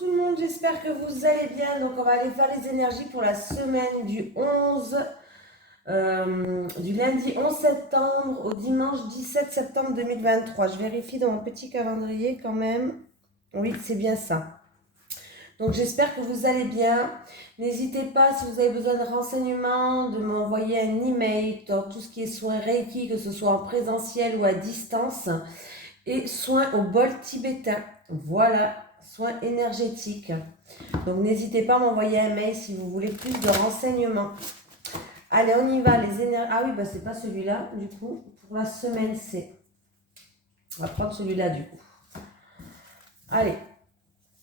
tout le monde, j'espère que vous allez bien. Donc on va aller faire les énergies pour la semaine du lundi 11 septembre au dimanche 17 septembre 2023. Je vérifie dans mon petit calendrier quand même. Oui, c'est bien ça. Donc j'espère que vous allez bien. N'hésitez pas, si vous avez besoin de renseignements, de m'envoyer un email dans tout ce qui est soins Reiki, que ce soit en présentiel ou à distance, et soins au bol tibétain. Voilà, soins énergétiques. Donc n'hésitez pas à m'envoyer un mail si vous voulez plus de renseignements. Allez, on y va, les énergies. Ah oui, bah c'est pas celui-là, du coup. Pour la semaine, c'est... On va prendre celui-là, du coup. Allez,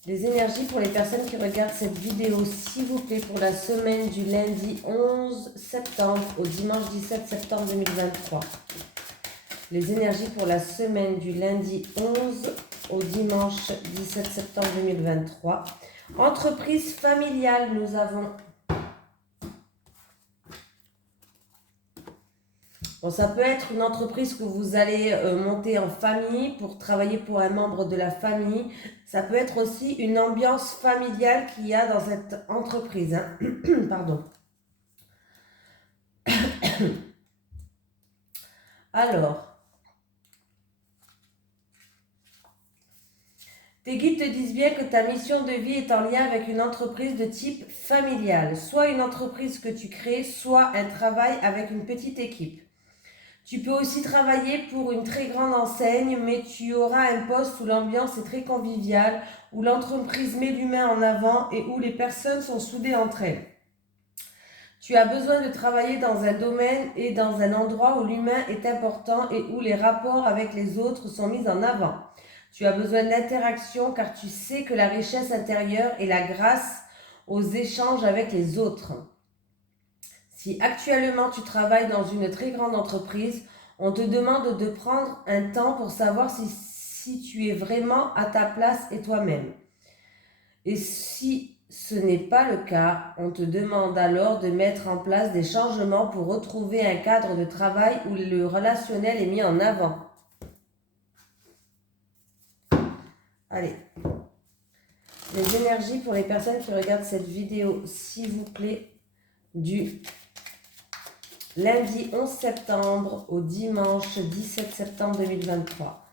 les énergies pour les personnes qui regardent cette vidéo, s'il vous plaît, pour la semaine du lundi 11 septembre au dimanche 17 septembre 2023. Les énergies pour la semaine du lundi 11 au dimanche 17 septembre 2023. Entreprise familiale, nous avons... Bon, ça peut être une entreprise que vous allez monter en famille pour travailler pour un membre de la famille. Ça peut être aussi une ambiance familiale qu'il y a dans cette entreprise. Hein. Pardon. Alors, tes guides te disent bien que ta mission de vie est en lien avec une entreprise de type familial. Soit une entreprise que tu crées, soit un travail avec une petite équipe. Tu peux aussi travailler pour une très grande enseigne, mais tu auras un poste où l'ambiance est très conviviale, où l'entreprise met l'humain en avant et où les personnes sont soudées entre elles. Tu as besoin de travailler dans un domaine et dans un endroit où l'humain est important et où les rapports avec les autres sont mis en avant. Tu as besoin d'interaction car tu sais que la richesse intérieure est la grâce aux échanges avec les autres. Si actuellement tu travailles dans une très grande entreprise, on te demande de prendre un temps pour savoir si tu es vraiment à ta place et toi-même. Et si ce n'est pas le cas, on te demande alors de mettre en place des changements pour retrouver un cadre de travail où le relationnel est mis en avant. Allez. Les énergies pour les personnes qui regardent cette vidéo, s'il vous plaît, du lundi 11 septembre au dimanche 17 septembre 2023.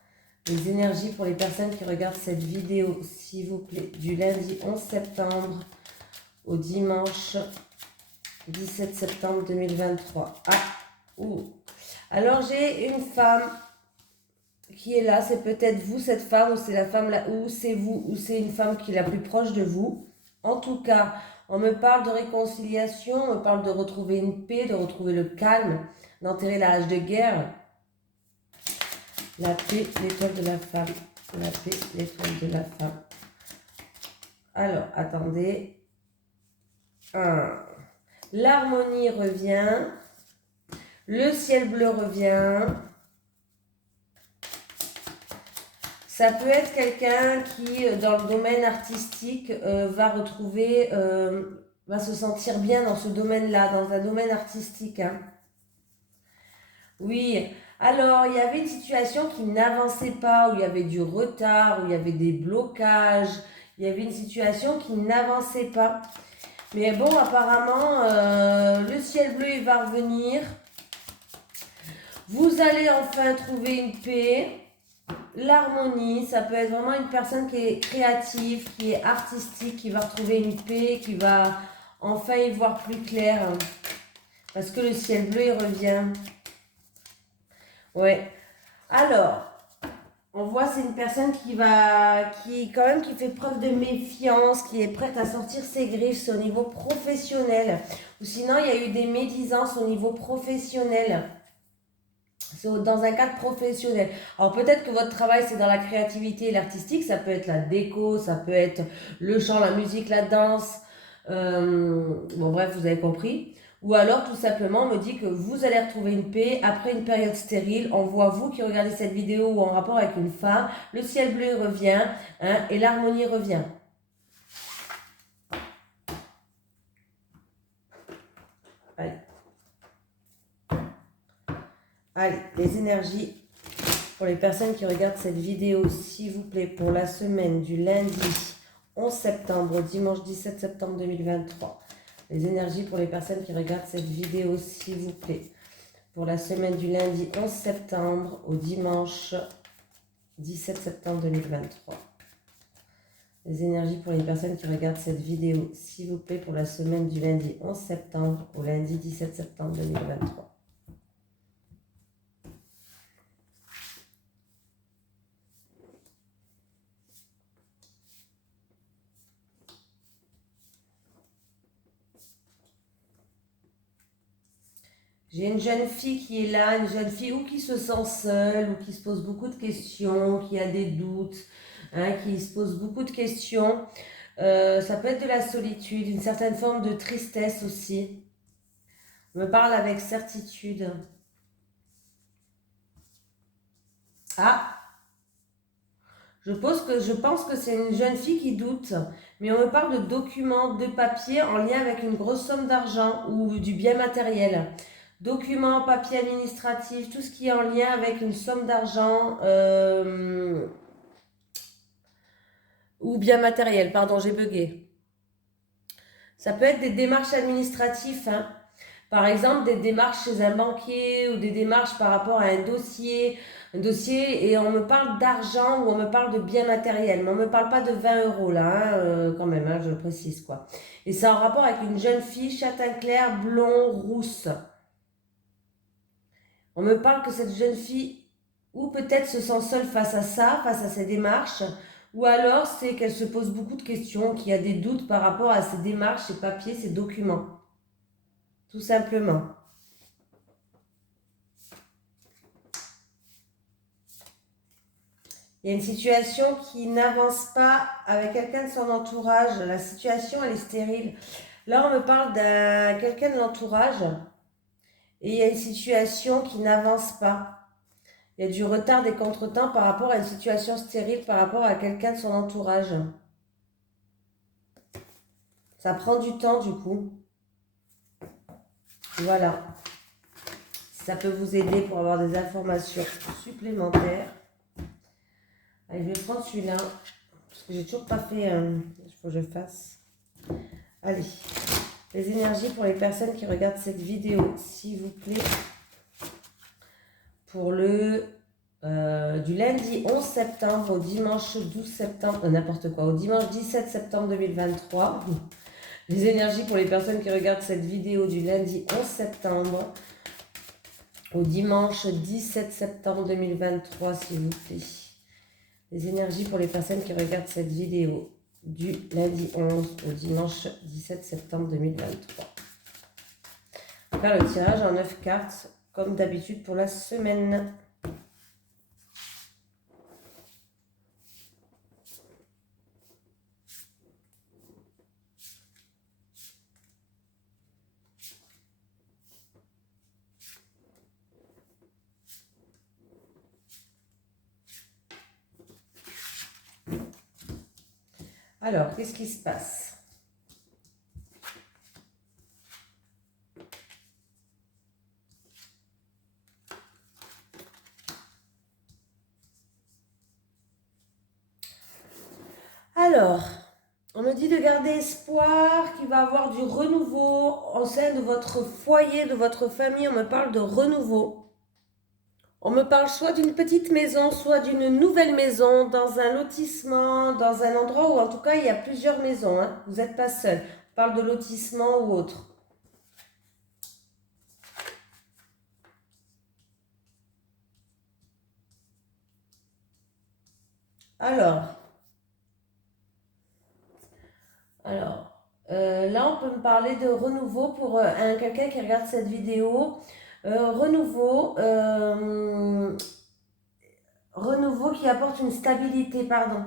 Les énergies pour les personnes qui regardent cette vidéo, s'il vous plaît, du lundi 11 septembre au dimanche 17 septembre 2023. Ah, ouh. Alors j'ai une femme qui est là, c'est peut-être vous cette femme, ou c'est la femme là, ou c'est vous, ou c'est une femme qui est la plus proche de vous. En tout cas, on me parle de réconciliation, on me parle de retrouver une paix, de retrouver le calme, d'enterrer la hache de guerre. La paix, l'étoile de la femme. La paix, l'étoile de la femme. Alors, attendez. L'harmonie revient. Le ciel bleu revient. Ça peut être quelqu'un qui, dans le domaine artistique, va retrouver, va se sentir bien dans ce domaine-là, dans un domaine artistique. Hein. Oui, alors il y avait une situation qui n'avançait pas, où il y avait du retard, où il y avait des blocages, il y avait une situation qui n'avançait pas. Mais bon, apparemment, le ciel bleu, il va revenir. Vous allez enfin trouver une paix. L'harmonie, ça peut être vraiment une personne qui est créative, qui est artistique, qui va retrouver une paix, qui va enfin y voir plus clair. Parce que le ciel bleu, il revient. Ouais. Alors, on voit c'est une personne qui fait preuve de méfiance, qui est prête à sortir ses griffes au niveau professionnel. Ou sinon, il y a eu des médisances au niveau professionnel. C'est dans un cadre professionnel. Alors peut-être que votre travail c'est dans la créativité et l'artistique, ça peut être la déco, ça peut être le chant, la musique, la danse, bon bref, vous avez compris. Ou alors tout simplement on me dit que vous allez retrouver une paix après une période stérile. On voit vous qui regardez cette vidéo ou en rapport avec une femme, le ciel bleu revient hein, et l'harmonie revient. Allez. Allez, les énergies pour les personnes qui regardent cette vidéo, s'il vous plaît, pour la semaine du lundi 11 septembre au dimanche 17 septembre 2023. Les énergies pour les personnes qui regardent cette vidéo, s'il vous plaît. Pour la semaine du lundi 11 septembre au dimanche 17 septembre 2023. Les énergies pour les personnes qui regardent cette vidéo, s'il vous plaît, pour la semaine du lundi 11 septembre au lundi 17 septembre 2023. J'ai une jeune fille qui est là, une jeune fille ou qui se sent seule, ou qui se pose beaucoup de questions, qui a des doutes, hein, qui se pose beaucoup de questions. Ça peut être de la solitude, une certaine forme de tristesse aussi. On me parle avec certitude. Ah, je pense que c'est une jeune fille qui doute, mais on me parle de documents, de papier en lien avec une grosse somme d'argent ou du bien matériel. Documents, papier administratif, tout ce qui est en lien avec une somme d'argent ou bien matériel, pardon, j'ai bugué. Ça peut être des démarches administratives, hein. Par exemple, des démarches chez un banquier ou des démarches par rapport à un dossier, et on me parle d'argent ou on me parle de biens matériels, mais on ne me parle pas de 20 euros là, hein, quand même, hein, je le précise quoi. Et c'est en rapport avec une jeune fille, châtain clair, blond, rousse. On me parle que cette jeune fille, ou peut-être se sent seule face à ça, face à ces démarches, ou alors c'est qu'elle se pose beaucoup de questions, qu'il y a des doutes par rapport à ces démarches, ces papiers, ces documents. Tout simplement. Il y a une situation qui n'avance pas avec quelqu'un de son entourage. La situation, elle est stérile. Là, on me parle d'un quelqu'un de l'entourage et il y a une situation qui n'avance pas. Il y a du retard, des contretemps par rapport à une situation stérile, par rapport à quelqu'un de son entourage. Ça prend du temps, du coup. Voilà. Si ça peut vous aider pour avoir des informations supplémentaires. Allez, je vais prendre celui-là. Parce que j'ai toujours pas fait... il faut que je fasse. Allez. Les énergies pour les personnes qui regardent cette vidéo, s'il vous plaît. Pour le... du lundi 11 septembre au dimanche 12 septembre... n'importe quoi. Au dimanche 17 septembre 2023. Les énergies pour les personnes qui regardent cette vidéo du lundi 11 septembre au dimanche 17 septembre 2023, s'il vous plaît. Les énergies pour les personnes qui regardent cette vidéo du lundi 11 au dimanche 17 septembre 2023. On va faire le tirage en 9 cartes, comme d'habitude pour la semaine. Alors, qu'est-ce qui se passe ? Alors, on me dit de garder espoir qu'il va y avoir du renouveau au sein de votre foyer, de votre famille. On me parle de renouveau. On me parle soit d'une petite maison, soit d'une nouvelle maison, dans un lotissement, dans un endroit où en tout cas il y a plusieurs maisons, hein. Vous n'êtes pas seul. On parle de lotissement ou autre. Alors, là on peut me parler de renouveau pour quelqu'un qui regarde cette vidéo. Renouveau qui apporte une stabilité, pardon.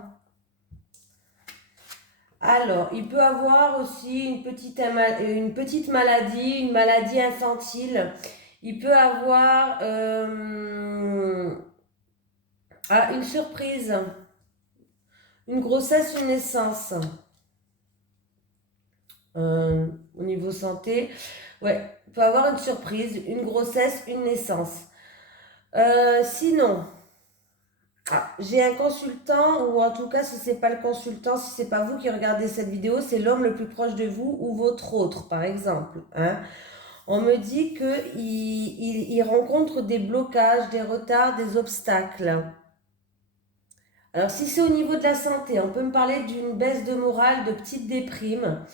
Alors, il peut avoir aussi une petite maladie, une maladie infantile. Il peut avoir une surprise, une grossesse, une naissance. Au niveau santé, ouais, il peut avoir une surprise, une grossesse, une naissance. Sinon, Ah, j'ai un consultant, ou en tout cas, si c'est pas le consultant, si c'est pas vous qui regardez cette vidéo, c'est l'homme le plus proche de vous ou votre autre, par exemple. Hein. On me dit qu'il rencontre des blocages, des retards, des obstacles. Alors, si c'est au niveau de la santé, on peut me parler d'une baisse de morale, de petite déprime.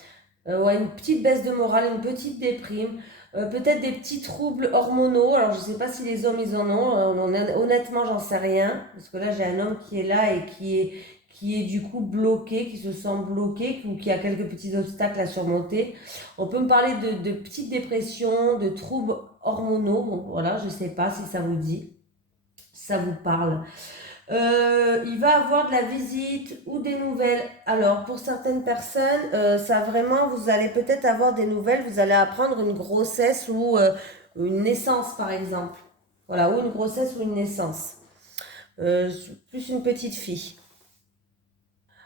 Ouais, une petite baisse de morale, une petite déprime, peut-être des petits troubles hormonaux. Alors, je ne sais pas si les hommes, ils en ont. Honnêtement, j'en sais rien. Parce que là, j'ai un homme qui est là et qui est du coup bloqué, qui se sent bloqué, ou qui a quelques petits obstacles à surmonter. On peut me parler de petites dépressions, de troubles hormonaux. Bon, voilà, je ne sais pas si ça vous dit, si ça vous parle. Il va avoir de la visite ou des nouvelles. Alors, pour certaines personnes, ça vraiment, vous allez peut-être avoir des nouvelles, vous allez apprendre une grossesse ou une naissance, par exemple. Voilà, ou une grossesse ou une naissance. Plus une petite fille.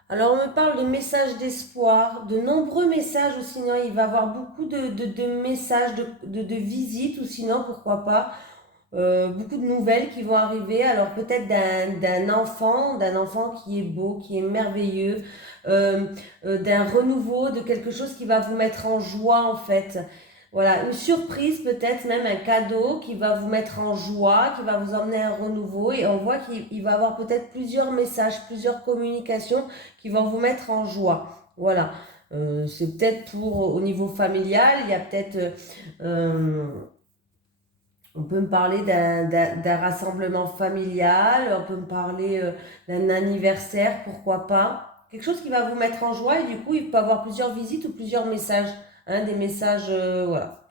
Alors, on me parle de messages d'espoir, de nombreux messages, ou sinon, il va avoir beaucoup de messages de visites, ou sinon, pourquoi pas, beaucoup de nouvelles qui vont arriver. Alors peut-être d'un enfant qui est beau, qui est merveilleux, d'un renouveau, de quelque chose qui va vous mettre en joie en fait. Voilà, une surprise peut-être, même un cadeau qui va vous mettre en joie, qui va vous emmener un renouveau. Et on voit qu'il va avoir peut-être plusieurs messages, plusieurs communications qui vont vous mettre en joie. Voilà. C'est peut-être pour au niveau familial, il y a peut-être on peut me parler d'un rassemblement familial, on peut me parler d'un anniversaire, pourquoi pas. Quelque chose qui va vous mettre en joie et du coup, il peut avoir plusieurs visites ou plusieurs messages. Hein, des messages, voilà.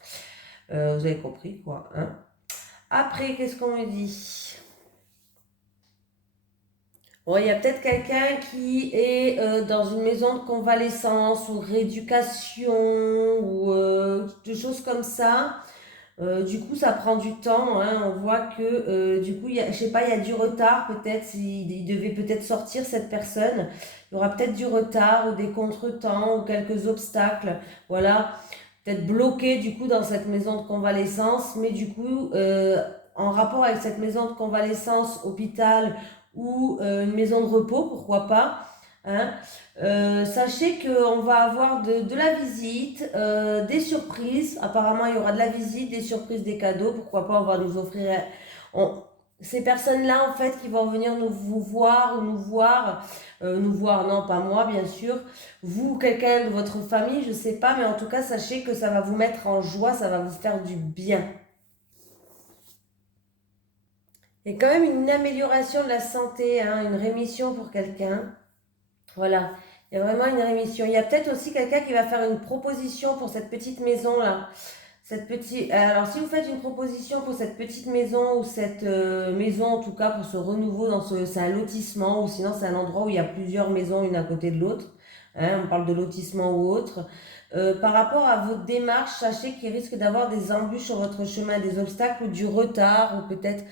Vous avez compris, quoi. Hein. Après, qu'est-ce qu'on me dit? Bon, il y a peut-être quelqu'un qui est dans une maison de convalescence ou rééducation ou des choses comme ça. Du coup, ça prend du temps. Hein. On voit que, du coup, je sais pas, il y a du retard peut-être. Il devait peut-être sortir cette personne. Il y aura peut-être du retard ou des contretemps ou quelques obstacles. Voilà, peut-être bloqué du coup dans cette maison de convalescence. Mais du coup, en rapport avec cette maison de convalescence, hôpital ou une maison de repos, pourquoi pas. Hein. Sachez qu'on va avoir de la visite, des surprises. Apparemment, il y aura de la visite, des surprises, des cadeaux. Pourquoi pas, on va nous offrir... on- ces personnes-là, en fait, qui vont venir vous voir ou nous voir, non, pas moi, bien sûr. Vous, quelqu'un de votre famille, je sais pas, mais en tout cas, sachez que ça va vous mettre en joie, ça va vous faire du bien. Il y a quand même une amélioration de la santé, hein, une rémission pour quelqu'un. Voilà, il y a vraiment une rémission. Il y a peut-être aussi quelqu'un qui va faire une proposition pour cette petite maison-là. Alors, si vous faites une proposition pour cette petite maison ou cette maison, en tout cas pour ce renouveau, c'est un lotissement ou sinon c'est un endroit où il y a plusieurs maisons une à côté de l'autre. Hein, on parle de lotissement ou autre. Par rapport à votre démarche, sachez qu'il risque d'avoir des embûches sur votre chemin, des obstacles ou du retard ou peut-être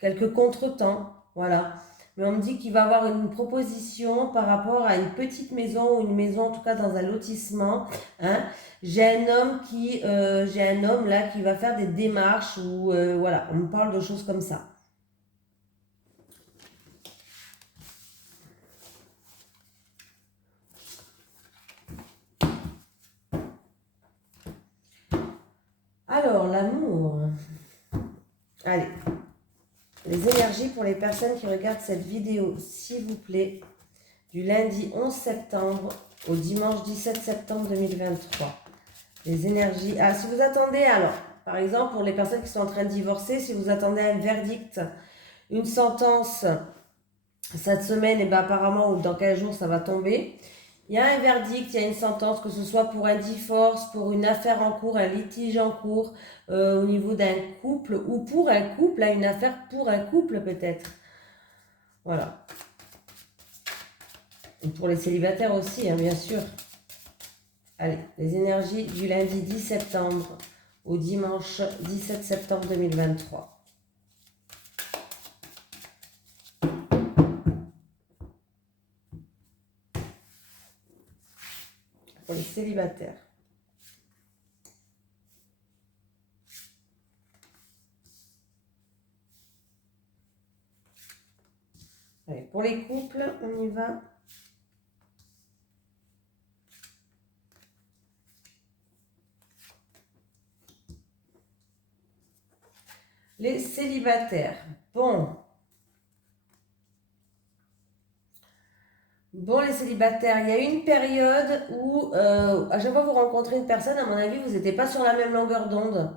quelques contretemps, voilà. Mais on me dit qu'il va avoir une proposition par rapport à une petite maison ou une maison en tout cas dans un lotissement. Hein. J'ai un homme là qui va faire des démarches ou voilà, on me parle de choses comme ça. Alors l'amour. Allez, les énergies pour les personnes qui regardent cette vidéo, s'il vous plaît, du lundi 11 septembre au dimanche 17 septembre 2023. Les énergies. Ah, si vous attendez, alors, par exemple, pour les personnes qui sont en train de divorcer, si vous attendez un verdict, une sentence cette semaine, et ben apparemment, ou dans 15 jours, ça va tomber. Il y a un verdict, il y a une sentence, que ce soit pour un divorce, pour une affaire en cours, un litige en cours, au niveau d'un couple, ou pour un couple, là, une affaire pour un couple peut-être. Voilà. Et pour les célibataires aussi, hein, bien sûr. Allez, les énergies du lundi 10 septembre au dimanche 17 septembre 2023. Pour les célibataires. Pour les couples, on y va. Les célibataires. Bon, les célibataires, il y a une période où à chaque fois que vous rencontrez une personne, à mon avis, vous n'étiez pas sur la même longueur d'onde.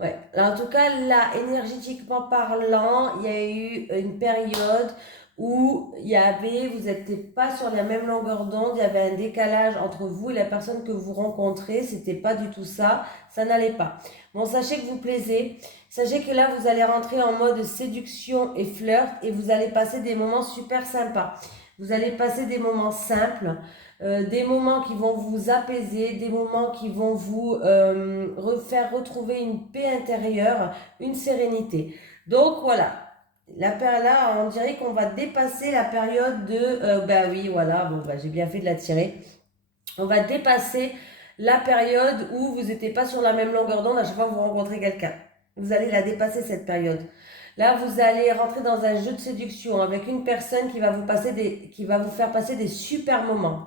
Ouais. En tout cas, là, énergétiquement parlant, il y a eu une période où vous n'étiez pas sur la même longueur d'onde, il y avait un décalage entre vous et la personne que vous rencontrez, c'était pas du tout ça, ça n'allait pas. Bon, sachez que vous plaisez, sachez que là, vous allez rentrer en mode séduction et flirt et vous allez passer des moments super sympas. Vous allez passer des moments simples, des moments qui vont vous apaiser, des moments qui vont vous faire retrouver une paix intérieure, une sérénité. Donc voilà, là, on dirait qu'on va dépasser la période de bah oui, voilà, bon, bah, j'ai bien fait de la tirer. On va dépasser la période où vous n'étiez pas sur la même longueur d'onde à chaque fois que vous rencontrez quelqu'un. Vous allez la dépasser cette période. Là, vous allez rentrer dans un jeu de séduction avec une personne qui va vous faire passer des super moments.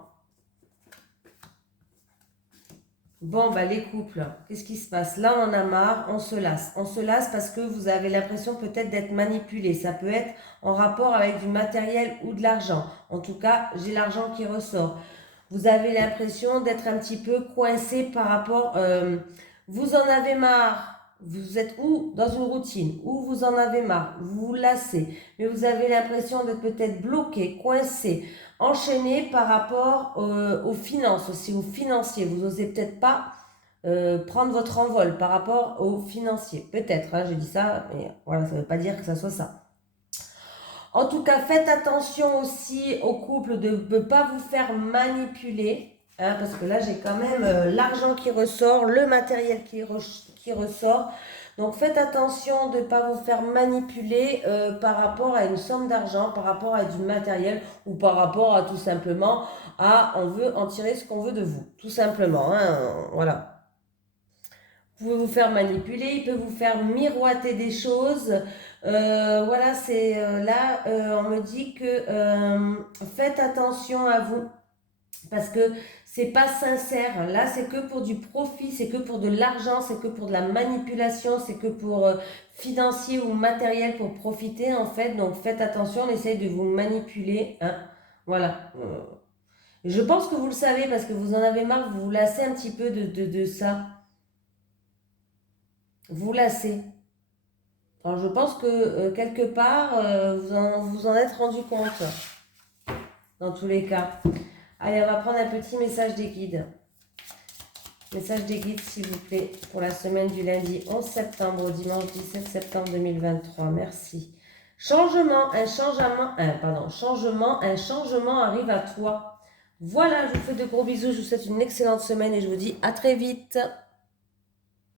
Bon, bah les couples, qu'est-ce qui se passe? Là, on en a marre, on se lasse. On se lasse parce que vous avez l'impression peut-être d'être manipulé. Ça peut être en rapport avec du matériel ou de l'argent. En tout cas, j'ai l'argent qui ressort. Vous avez l'impression d'être un petit peu coincé par rapport... vous en avez marre. Vous êtes ou dans une routine, ou vous en avez marre, vous vous lassez, mais vous avez l'impression d'être peut-être bloqué, coincé, enchaîné par rapport aux finances aussi, aux financiers. Vous n'osez peut-être pas prendre votre envol par rapport aux financiers. Peut-être, hein, je dis ça, mais voilà, ça ne veut pas dire que ça soit ça. En tout cas, faites attention aussi au couple de ne pas vous faire manipuler, hein, parce que là, j'ai quand même l'argent qui ressort, le matériel qui ressort. Donc, faites attention de ne pas vous faire manipuler par rapport à une somme d'argent, par rapport à du matériel ou par rapport à tout simplement on veut en tirer ce qu'on veut de vous. Tout simplement, hein, voilà. Vous pouvez vous faire manipuler, il peut vous faire miroiter des choses. Voilà, c'est là, on me dit que faites attention à vous parce que c'est pas sincère. Là, c'est que pour du profit, c'est que pour de l'argent, c'est que pour de la manipulation, c'est que pour financier ou matériel pour profiter en fait. Donc faites attention, on essaye de vous manipuler. Hein. Voilà. Je pense que vous le savez parce que vous en avez marre, vous vous lassez un petit peu de ça. Vous lassez. Alors je pense que quelque part, vous en êtes rendu compte, dans tous les cas. Allez, on va prendre un petit message des guides. Message des guides, s'il vous plaît, pour la semaine du lundi 11 septembre au dimanche 17 septembre 2023. Merci. Changement, un changement arrive à toi. Voilà, je vous fais de gros bisous, je vous souhaite une excellente semaine et je vous dis à très vite.